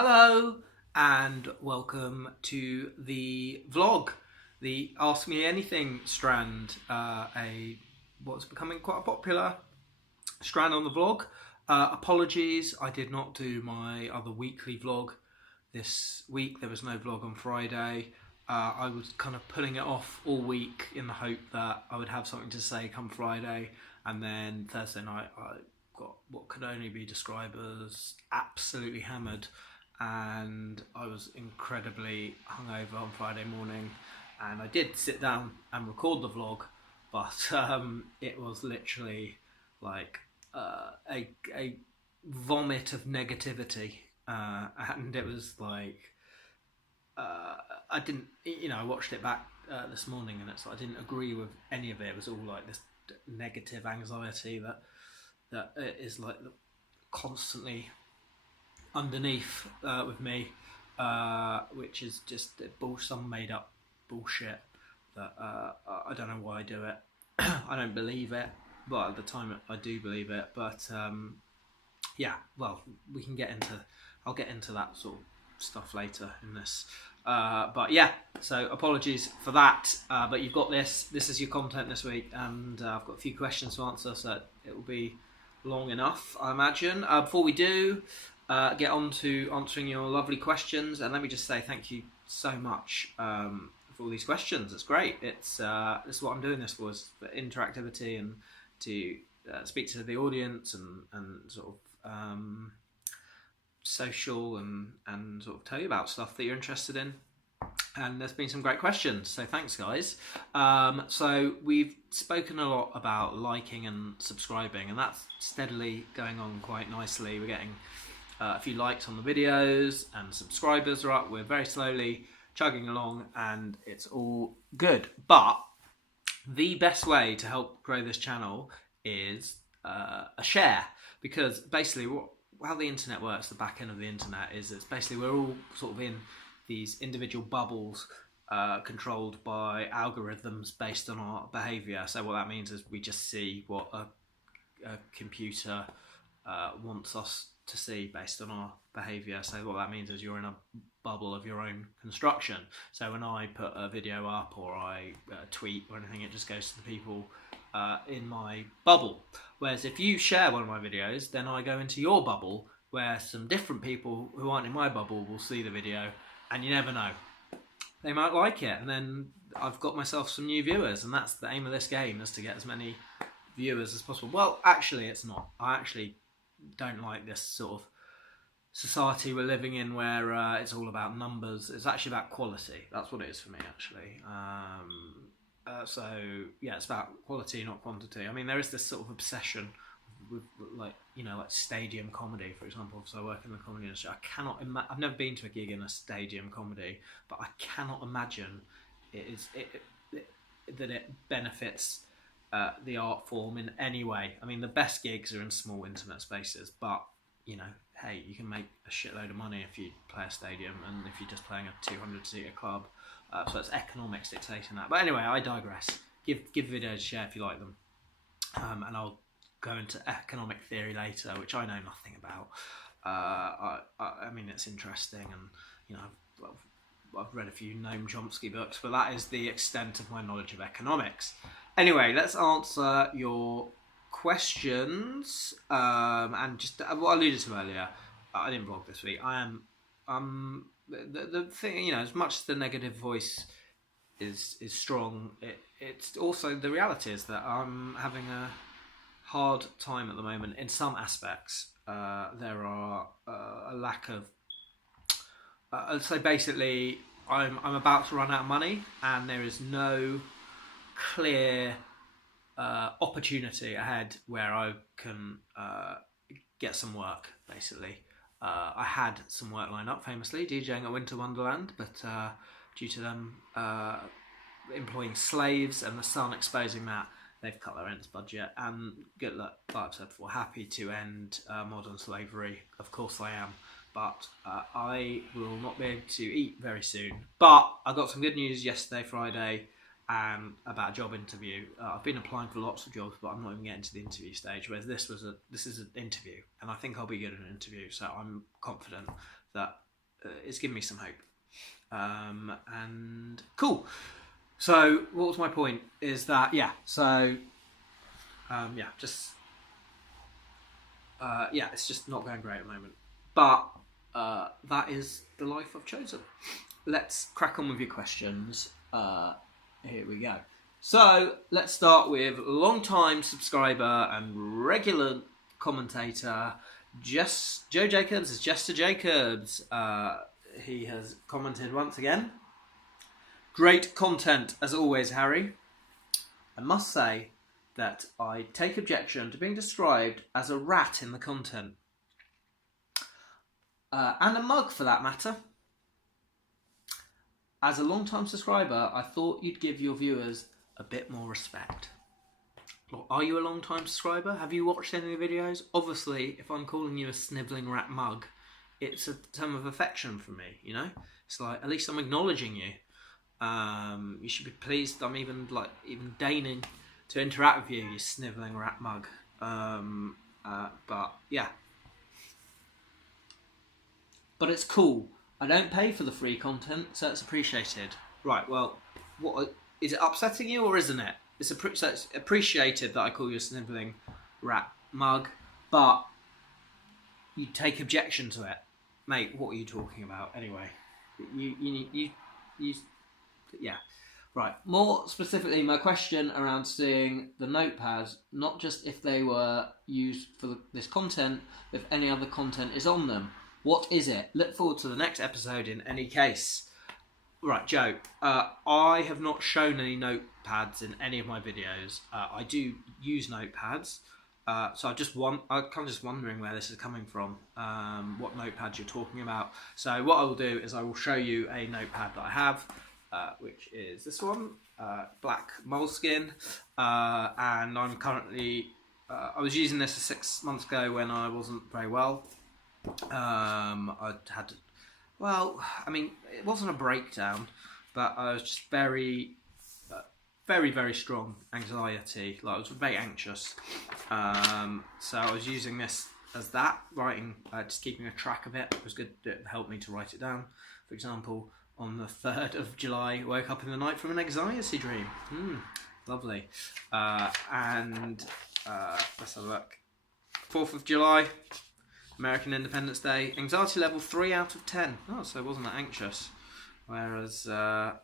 Hello and welcome to the vlog, the Ask Me Anything strand, what's becoming quite a popular strand on the vlog. Apologies, I did not do my other weekly vlog this week. There was no vlog on Friday. I was kind of putting it off all week in the hope that I would have something to say come Friday, and then Thursday night I got what could only be described as absolutely hammered, and I was incredibly hungover on Friday morning, and I did sit down and record the vlog, but it was literally like a vomit of negativity, and it was like I didn't, I watched it back this morning, and it's like I didn't agree with any of it. It was all like this negative anxiety that is like constantly underneath with me, which is just some made up bullshit that I don't know why I do it. I don't believe it, but at the time I do believe it. But yeah, well, I'll get into that sort of stuff later in this. But yeah, so apologies for that. But you've got this. This is your content this week, and I've got a few questions to answer, so it will be long enough, I imagine. Before we do get on to answering your lovely questions, and let me just say thank you so much for all these questions. It's great. This is what I'm doing this for, is for interactivity and to speak to the audience and sort of social and sort of tell you about stuff that you're interested in. And there's been some great questions, so thanks guys. So we've spoken a lot about liking and subscribing, and that's steadily going on quite nicely. We're getting a few likes on the videos, and subscribers are up. We're very slowly chugging along, and it's all good. But the best way to help grow this channel is a share, because basically how the internet works, the back end of the internet, is it's basically we're all sort of in these individual bubbles controlled by algorithms based on our behaviour. So what that means is we just see what a computer wants us to see based on our behaviour. So what that means is you're in a bubble of your own construction. So when I put a video up or I tweet or anything, it just goes to the people in my bubble. Whereas if you share one of my videos, then I go into your bubble, where some different people who aren't in my bubble will see the video, and you never know, they might like it, and then I've got myself some new viewers, and that's the aim of this game, is to get as many viewers as possible. Well, actually it's not. I actually don't like this sort of society we're living in, where it's all about numbers. It's actually about quality. That's what it is for me, actually. So yeah, it's about quality, not quantity. I mean, there is this sort of obsession with like stadium comedy, for example. So I work in the comedy industry. I've never been to a gig in a stadium comedy, but I cannot imagine that it benefits the art form in any way. I mean, the best gigs are in small, intimate spaces, but hey, you can make a shitload of money if you play a stadium, and if you're just playing a 200-seater club. So it's economics dictating that. But anyway, I digress. Give videos a share if you like them, and I'll go into economic theory later, which I know nothing about. I mean, it's interesting, and I've read a few Noam Chomsky books, but that is the extent of my knowledge of economics. Anyway, let's answer your questions. And just what I alluded to earlier, I didn't vlog this week. I am the thing, as much as the negative voice is strong, it's also the reality is that I'm having a hard time at the moment in some aspects. There are a lack of so basically I'm about to run out of money, and there is no clear opportunity ahead where I can get some work, basically. I had some work lined up, famously DJing at Winter Wonderland, but due to them employing slaves and the Sun exposing that, they've cut their rents budget. And good luck, like I've said before, happy to end modern slavery. Of course I am, but I will not be able to eat very soon. But I got some good news yesterday, Friday, about a job interview. I've been applying for lots of jobs, but I'm not even getting to the interview stage. Whereas this is an interview, and I think I'll be good at an interview. So I'm confident that it's given me some hope. And cool. So what was my point? Is that it's just not going great at the moment. But that is the life I've chosen. Let's crack on with your questions. Here we go. So let's start with long-time subscriber and regular commentator, Joe Jacobs. Is Jester Jacobs. He has commented once again. Great content as always, Harry. I must say that I take objection to being described as a rat in the content. And a mug for that matter. As a long-time subscriber, I thought you'd give your viewers a bit more respect. Are you a long-time subscriber? Have you watched any of the videos? Obviously, if I'm calling you a snivelling rat mug, it's a term of affection for me, you know? It's like, at least I'm acknowledging you. You should be pleased I'm even deigning to interact with you, you snivelling rat mug. But yeah. But it's cool. I don't pay for the free content, so it's appreciated. Right, well, what is it upsetting you or isn't it? So it's appreciated that I call you a snivelling rat mug, but you take objection to it. Mate, what are you talking about anyway? Yeah. Right, more specifically, my question around seeing the notepads, not just if they were used for this content, if any other content is on them. What is it? Look forward to the next episode in any case. Right, Joe, I have not shown any notepads in any of my videos. I do use notepads, so I'm just wondering where this is coming from, what notepads you're talking about. So what I will do is I will show you a notepad that I have, which is this one, black moleskin, and I'm currently, I was using this 6 months ago when I wasn't very well. It wasn't a breakdown, but I was just very, very strong anxiety. Like, I was very anxious. So I was using this as that, writing, just keeping a track of it. It was good. It helped me to write it down. For example, on the 3rd of July, woke up in the night from an anxiety dream. Lovely. Let's have a look. 4th of July. American Independence Day, anxiety level 3 out of 10. Oh, so I wasn't that anxious. Whereas, and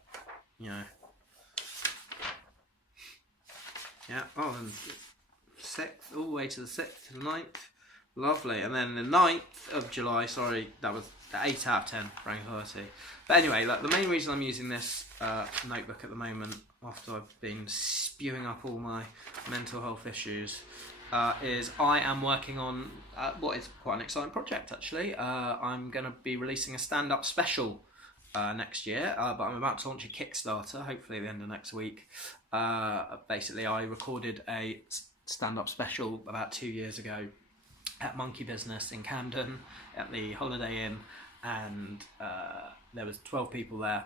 6th, all the way to the 6th to the 9th. Lovely. And then the 9th of July, that was 8 out of 10 for anxiety. But anyway, the main reason I'm using this notebook at the moment, after I've been spewing up all my mental health issues, is I am working on what is quite an exciting project, actually. I'm going to be releasing a stand-up special next year, but I'm about to launch a Kickstarter, hopefully at the end of next week. Basically, I recorded a stand-up special about 2 years ago at Monkey Business in Camden at the Holiday Inn, and there was 12 people there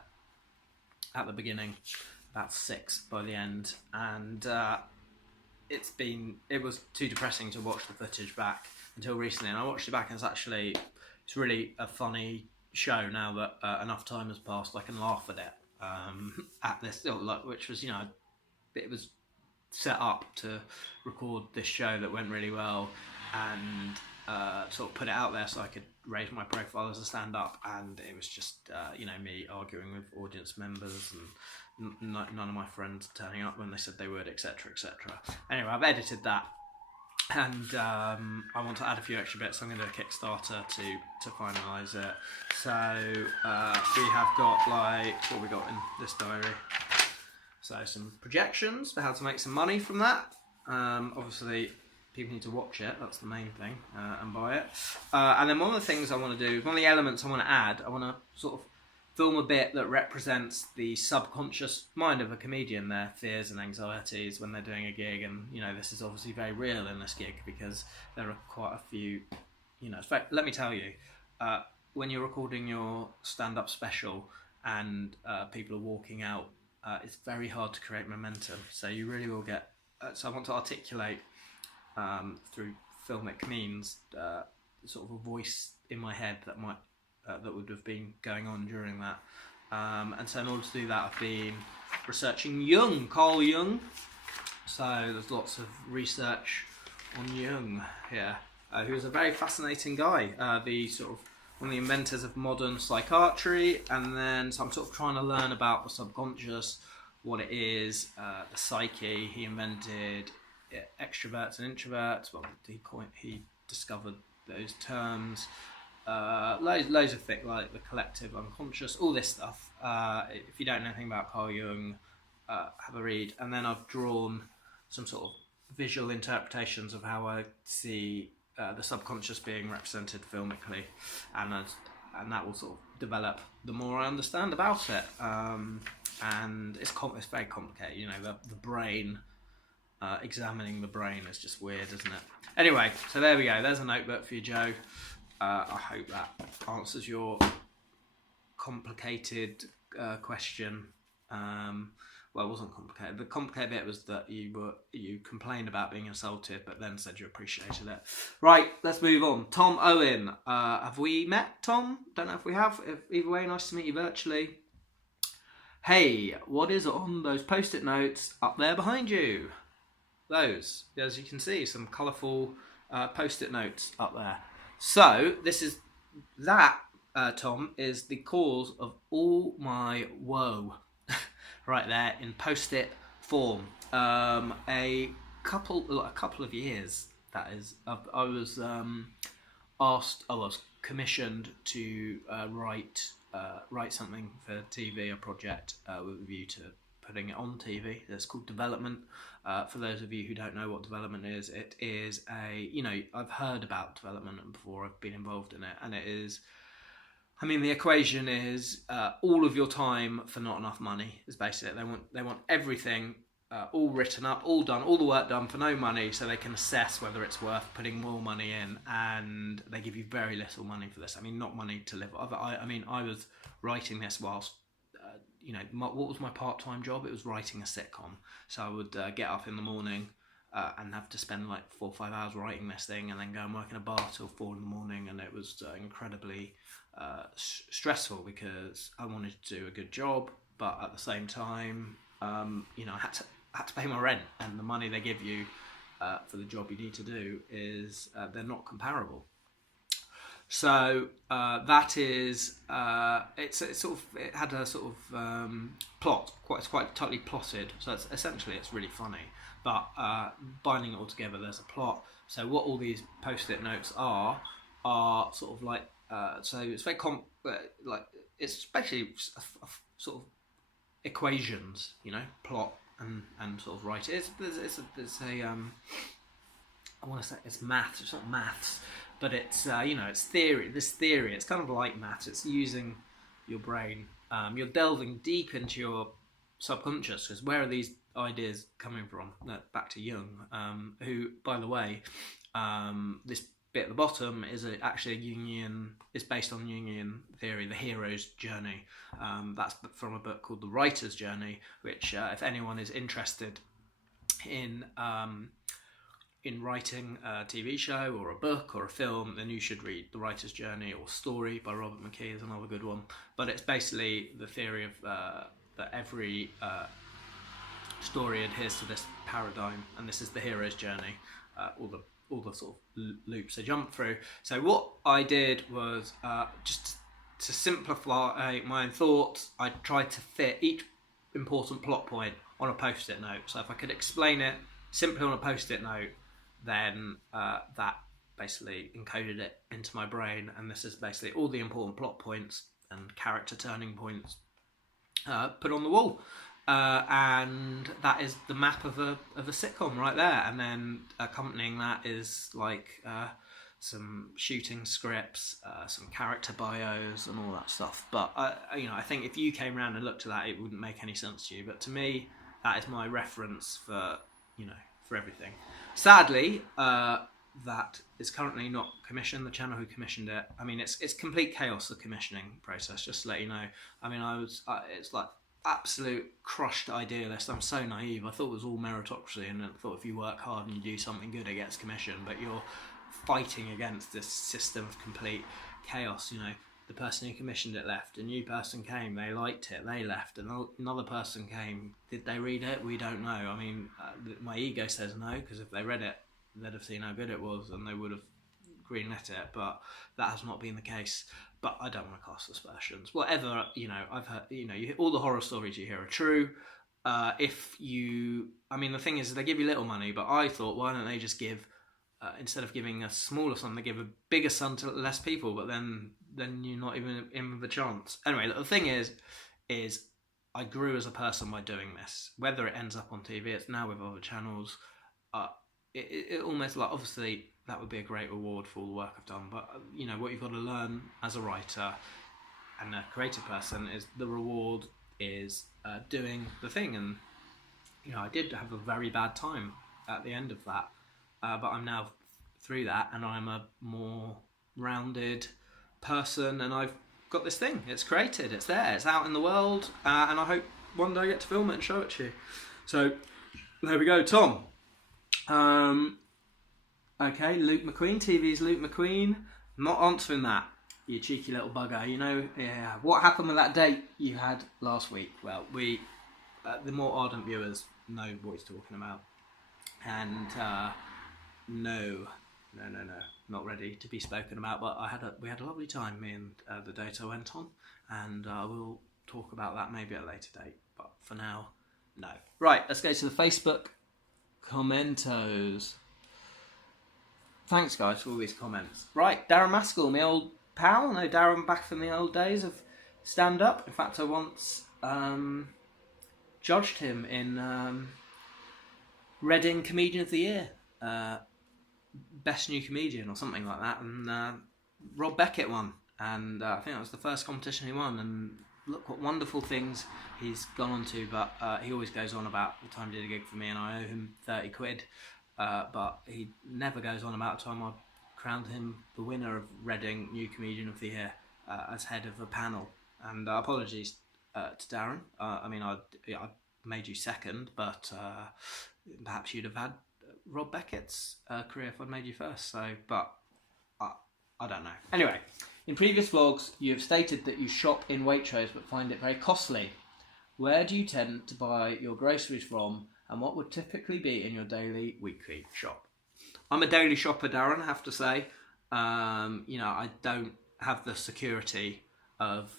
at the beginning, about 6 by the end, and it was too depressing to watch the footage back until recently, and I watched it back, and it's really a funny show now that enough time has passed. I can laugh at it at this, which was, it was set up to record this show that went really well, and sort of put it out there so I could raise my profile as a stand-up, and it was just me arguing with audience members and none of my friends turning up when they said they would, etc, etc. Anyway, I've edited that, and I want to add a few extra bits. I'm going to do a Kickstarter to finalise it. So we have got, what have we got in this diary? So some projections for how to make some money from that. Obviously, people need to watch it, that's the main thing, and buy it. And then one of the things I want to do, one of the elements I want to add, I want to sort of film a bit that represents the subconscious mind of a comedian, their fears and anxieties when they're doing a gig. And this is obviously very real in this gig, because there are quite a few, in fact, let me tell you, when you're recording your stand-up special and people are walking out, it's very hard to create momentum, so you really will get, so I want to articulate through filmic means sort of a voice in my head that might that would have been going on during that. And so in order to do that, I've been researching Jung, Carl Jung. So there's lots of research on Jung here, who is a very fascinating guy, the sort of one of the inventors of modern psychiatry. And then so I'm sort of trying to learn about the subconscious, what it is, the psyche. He invented extroverts and introverts. Well, he discovered those terms. Loads of things like the collective unconscious, all this stuff. If you don't know anything about Carl Jung, have a read. And then I've drawn some sort of visual interpretations of how I see the subconscious being represented filmically, and that will sort of develop the more I understand about it. And it's very complicated. You know, the brain. Examining the brain is just weird, isn't it? Anyway, so there we go. There's a notebook for you, Joe. I hope that answers your complicated question. Well, it wasn't complicated. The complicated bit was that you complained about being insulted, but then said you appreciated it. Right, let's move on. Tom Owen. Have we met, Tom? Don't know if we have. Either way, nice to meet you virtually. Hey, what is on those post-it notes up there behind you? Those, as you can see, some colourful post-it notes up there. So that Tom, is the cause of all my woe, right there in post-it form. A couple of years, that is. I was commissioned to write something for TV, a project with a view to putting it on TV. It's called Development. For those of you who don't know what Development is, it is I've heard about Development before, I've been involved in it, and it is, the equation is all of your time for not enough money, is basically it. They want everything all written up, all done, all the work done for no money, so they can assess whether it's worth putting more money in, and they give you very little money for this. Not money to live. I was writing this whilst what was my part-time job? It was writing a sitcom. So I would get up in the morning and have to spend like 4 or 5 hours writing this thing, and then go and work in a bar till 4 in the morning, and it was incredibly stressful because I wanted to do a good job, but at the same time, I had to pay my rent, and the money they give you for the job you need to do is they're not comparable. So that is it had a sort of plot. It's quite tightly plotted. So it's really funny. But binding it all together, there's a plot. So what all these post-it notes are sort of like so it's very it's especially sort of equations, plot and sort of write it. It's I want to say it's maths. It's not maths, but it's it's theory. This theory, it's kind of like maths. It's using your brain. You're delving deep into your subconscious, because where are these ideas coming from? Back to Jung, who, by the way, this bit at the bottom is actually Jungian. It's based on Jungian theory, the hero's journey. That's from a book called The Writer's Journey, which, if anyone is interested in writing a TV show or a book or a film, then you should read The Writer's Journey, or Story by Robert McKee is another good one. But it's basically the theory of that every story adheres to this paradigm, and this is the hero's journey, all the sort of loops they jump through. So what I did was just to simplify my own thoughts, I tried to fit each important plot point on a post-it note. So if I could explain it simply on a post-it note, then that basically encoded it into my brain, and this is basically all the important plot points and character turning points put on the wall, and that is the map of a sitcom right there. And then accompanying that is like some shooting scripts, some character bios, and all that stuff. But I think if you came around and looked at that, it wouldn't make any sense to you. But to me, that is my reference for everything. Sadly, that is currently not commissioned. The channel who commissioned it, it's complete chaos, the commissioning process, just to let you know. It's like absolute crushed idealist. I'm so naive. I thought it was all meritocracy, and I thought if you work hard and you do something good, it gets commissioned. But you're fighting against this system of complete chaos. the person who commissioned it left. A new person came, they liked it, they left. Another person came, did they read it? We don't know. I mean, my ego says no, because if they read it, they'd have seen how good it was and they would have greenlit it, but that has not been the case. But I don't want to cast aspersions. Whatever, I've heard, all the horror stories you hear are true. The thing is, they give you little money, but I thought, why don't they just give, instead of giving a smaller sum, they give a bigger sum to less people, but then you're not even in with a chance. Anyway, the thing is I grew as a person by doing this. Whether it ends up on TV, it's now with other channels. It almost, like, obviously that would be a great reward for all the work I've done, but what you've got to learn as a writer and a creative person is the reward is doing the thing. And I did have a very bad time at the end of that, but I'm now through that and I'm a more rounded person, and I've got this thing. It's created, it's there, it's out in the world, and I hope one day I get to film it and show it to you. So there we go, Tom. Okay, Luke McQueen, TV's Luke McQueen. Not answering that, you cheeky little bugger. Yeah. What happened with that date you had last week? Well, the more ardent viewers know what he's talking about. And no, not ready to be spoken about. But we had a lovely time, me and the date I went on, and we'll talk about that maybe at a later date. But for now, no. Right, let's go to the Facebook commentos. Thanks, guys, for all these comments. Right, Darren Maskell, my old pal. I know Darren back from the old days of stand-up. In fact, I once judged him in Reading Comedian of the Year, Best New Comedian or something like that, and Rob Beckett won, and I think that was the first competition he won, and look what wonderful things he's gone on to, but he always goes on about the time he did a gig for me and I owe him 30 quid, but he never goes on about the time I crowned him the winner of Reading New Comedian of the Year as head of a panel. And apologies to Darren. I made you second, but perhaps you'd have had Rob Beckett's career if I'd made you first. So, but I don't know. Anyway, in previous vlogs, you have stated that you shop in Waitrose but find it very costly. Where do you tend to buy your groceries from, and what would typically be in your daily, weekly shop? I'm a daily shopper, Darren, I have to say. I don't have the security of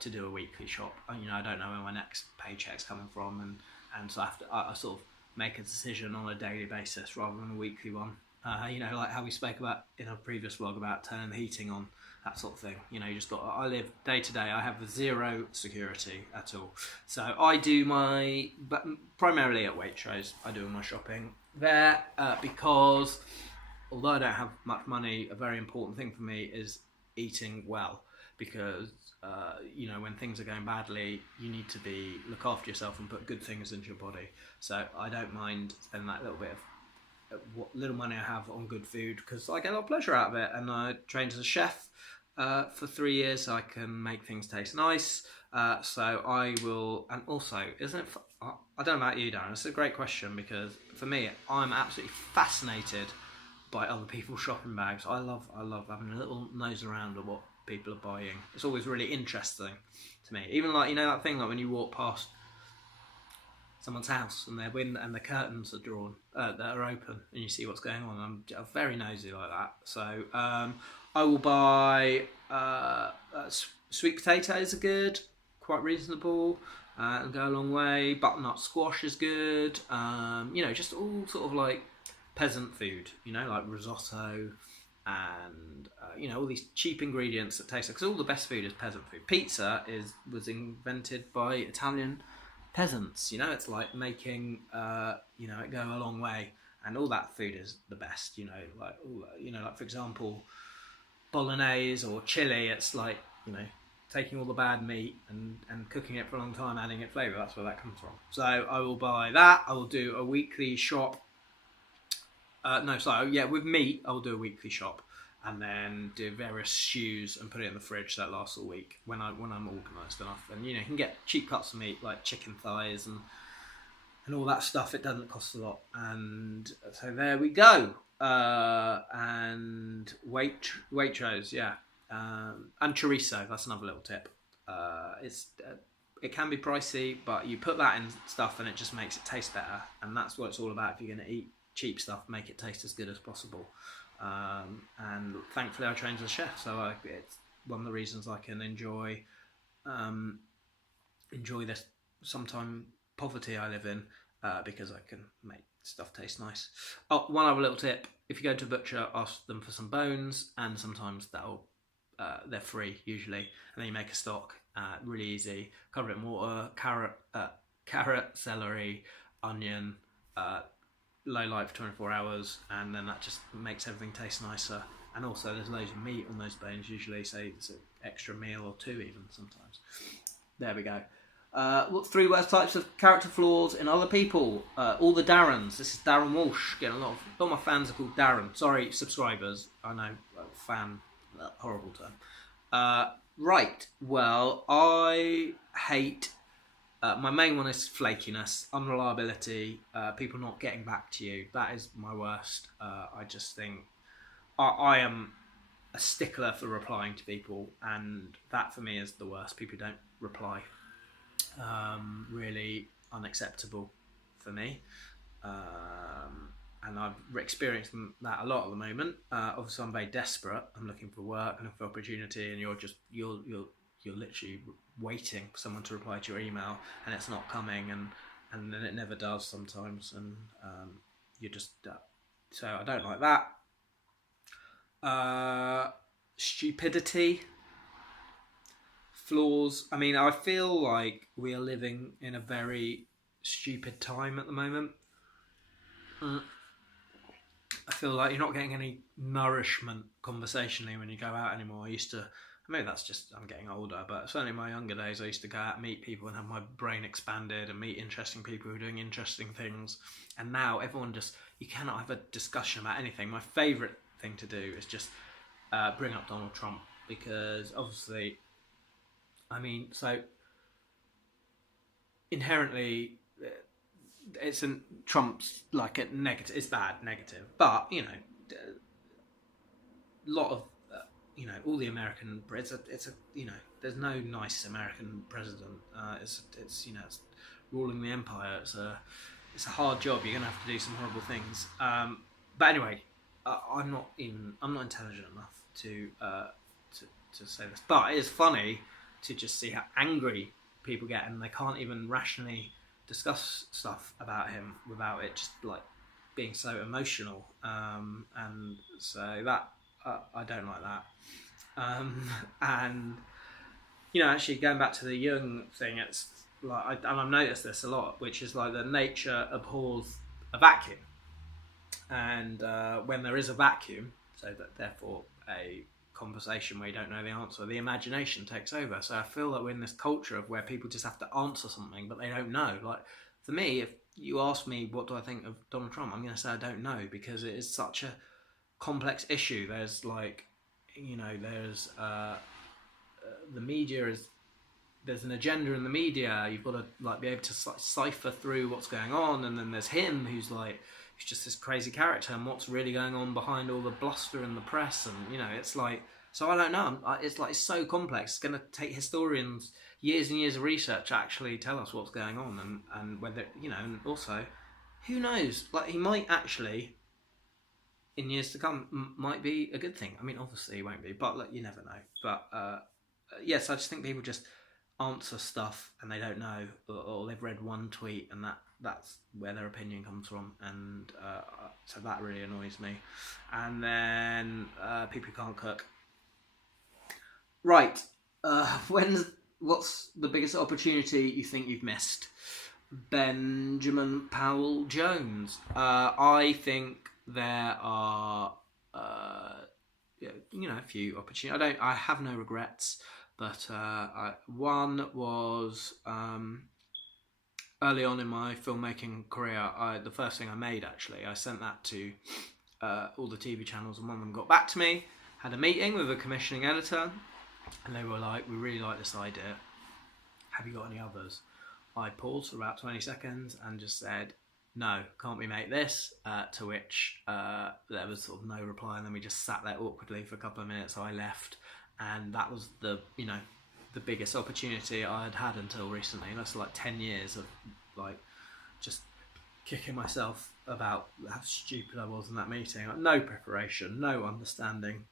to do a weekly shop. I don't know where my next paycheck's coming from, and so I sort of make a decision on a daily basis rather than a weekly one. Like how we spoke about in a previous vlog about turning the heating on, that sort of thing. You just got. I live day to day. I have zero security at all. So I do but primarily at Waitrose. I do my shopping there because although I don't have much money, a very important thing for me is eating well, because when things are going badly, you need to look after yourself and put good things into your body. So I don't mind spending that little bit of what little money I have on good food, because I get a lot of pleasure out of it, and I trained as a chef for 3 years, so I can make things taste nice. So I will, and also, isn't it? I don't know about you, Darren. It's a great question, because for me, I'm absolutely fascinated by other people's shopping bags. I love having a little nose around at what people are buying. It's always really interesting to me. Even like that thing like when you walk past someone's house and the curtains are drawn, that are open, and you see what's going on. I'm very nosy like that. So I will buy sweet potatoes are good, quite reasonable, and go a long way. Butternut squash is good. Just all sort of like peasant food. Like risotto and all these cheap ingredients that taste, because all the best food is peasant food. Pizza was invented by Italian peasants. It's like making it go a long way, and all that food is the best. Like for example, bolognese or chili. It's like taking all the bad meat and cooking it for a long time, adding it flavour. That's where that comes from. So I will buy that. I will do a weekly shop. With meat, I'll do a weekly shop, and then do various stews and put it in the fridge so that lasts all week when I'm organised enough. And you can get cheap cuts of meat like chicken thighs and all that stuff. It doesn't cost a lot, and so there we go. And Waitrose, yeah. And chorizo, that's another little tip. It can be pricey, but you put that in stuff and it just makes it taste better. And that's what it's all about. If you're going to eat cheap stuff, make it taste as good as possible. And thankfully I trained as a chef, so it's one of the reasons I can enjoy this sometime poverty I live in, because I can make stuff taste nice. Oh, one other little tip: if you go to a butcher, ask them for some bones, and sometimes they're free usually, and then you make a stock. Really easy. Cover it in water. Carrot, celery, onion. Low light for 24 hours, and then that just makes everything taste nicer. And also there's loads of meat on those bones usually, so it's an extra meal or two even sometimes. There we go. What 3 worst types of character flaws in other people? All the Darrens. This is Darren Walsh. Getting a lot of my fans are called Darren. Sorry, subscribers. I know, fan, horrible term. Right, well, I hate... my main one is flakiness, unreliability, people not getting back to you. That is my worst. I just think I am a stickler for replying to people, and that for me is the worst. People who don't reply. Really unacceptable for me. And I've experienced that a lot at the moment. Obviously, I'm very desperate. I'm looking for work, looking for opportunity, and you're literally waiting for someone to reply to your email, and it's not coming, and then it never does sometimes, and you just so I don't like that. Stupidity, flaws. I mean, I feel like we are living in a very stupid time at the moment. I feel like you're not getting any nourishment conversationally when you go out anymore. Maybe that's just I'm getting older, but certainly in my younger days I used to go out and meet people and have my brain expanded and meet interesting people who are doing interesting things. And now you cannot have a discussion about anything. My favourite thing to do is just bring up Donald Trump, because obviously, I mean, so inherently Trump's like a negative, it's bad, negative, but a lot of all the American, there's no nice American president. It's ruling the empire. It's a hard job. You're gonna have to do some horrible things. But anyway, I'm not intelligent enough to say this. But it is funny to just see how angry people get, and they can't even rationally discuss stuff about him without it just like being so emotional. And so that. I don't like that. And actually going back to the Jung thing, it's like I've noticed this a lot, which is like that nature abhors a vacuum, and when there is a vacuum, so that therefore a conversation where you don't know the answer, the imagination takes over. So I feel like we're in this culture of where people just have to answer something, but they don't know. Like for me, if you ask me what do I think of Donald Trump, I'm going to say I don't know, because it is such a complex issue. There's there's the media there's an agenda in the media. You've got to be able to cipher through what's going on, and then there's him who's just this crazy character, and what's really going on behind all the bluster in the press, and it's like, so I don't know. It's so complex. It's going to take historians years and years of research to actually tell us what's going on, and whether and also who knows, like he might actually in years to come might be a good thing. I mean, obviously it won't be, but you never know. But yes, I just think people just answer stuff and they don't know, or they've read one tweet and that's where their opinion comes from, and so that really annoys me. And then people who can't cook. Right, what's the biggest opportunity you think you've missed? Benjamin Powell Jones. I think there are a few opportunities. I have no regrets, but one was early on in my filmmaking career. The first thing I made, actually, I sent that to all the TV channels, and one of them got back to me, had a meeting with a commissioning editor, and they were like, we really like this idea, have you got any others? I paused for about 20 seconds and just said, no, can't we make this? To which there was sort of no reply, and then we just sat there awkwardly for a couple of minutes. So I left, and that was the biggest opportunity I had had until recently. And that's like 10 years of like just kicking myself about how stupid I was in that meeting. Like, no preparation, no understanding,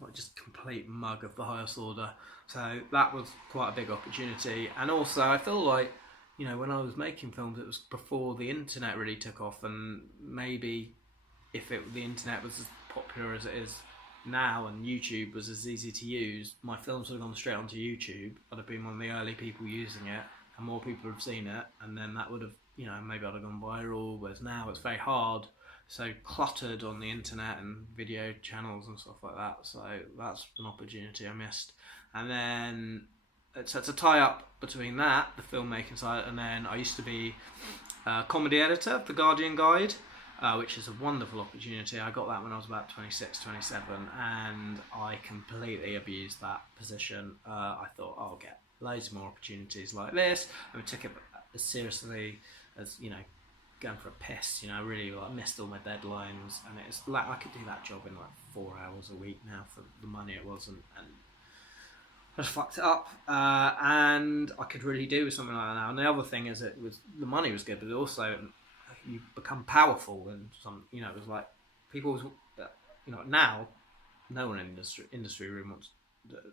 like just complete mug of the highest order. So that was quite a big opportunity. And also I feel like, when I was making films, it was before the internet really took off, and maybe if the internet was as popular as it is now and YouTube was as easy to use, my films would have gone straight onto YouTube. I'd have been one of the early people using it, and more people would have seen it, and then that would have, maybe I'd have gone viral. Whereas now it's very hard, so cluttered on the internet and video channels and stuff like that. So that's an opportunity I missed. And then so it's a tie up between that, the filmmaking side, and then I used to be a comedy editor of The Guardian Guide, which is a wonderful opportunity. I got that when I was about 26, 27, and I completely abused that position. I thought, I'll get loads more opportunities like this, and we took it as seriously as, going for a piss. I really missed all my deadlines, and it's like I could do that job in like 4 hours a week now for the money it was, and I just fucked it up, and I could really do with something like that now. And the other thing is, the money was good, but also you become powerful, and it was like people, now no one in the industry room wants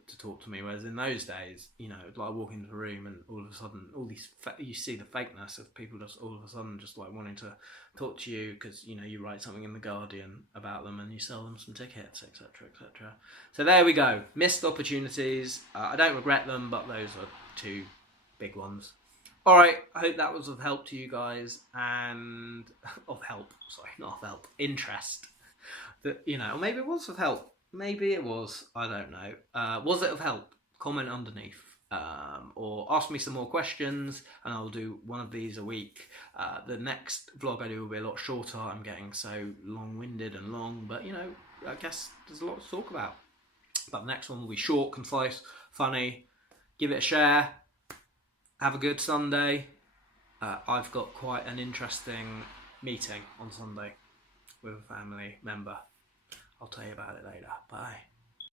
to talk to me, whereas in those days, like I walk into the room and all of a sudden you see the fakeness of people just all of a sudden just like wanting to talk to you because you write something in the Guardian about them and you sell them some tickets, etc, etc. So there we go, missed opportunities. I don't regret them, but those are two big ones. All right, I hope that was of help to you guys, and interest. That or maybe it was of help. Maybe it was. I don't know. Was it of help? Comment underneath, or ask me some more questions, and I'll do one of these a week. The next vlog I do will be a lot shorter. I'm getting so long-winded and long, but I guess there's a lot to talk about. But the next one will be short, concise, funny. Give it a share. Have a good Sunday. I've got quite an interesting meeting on Sunday with a family member. I'll tell you about it later. Bye.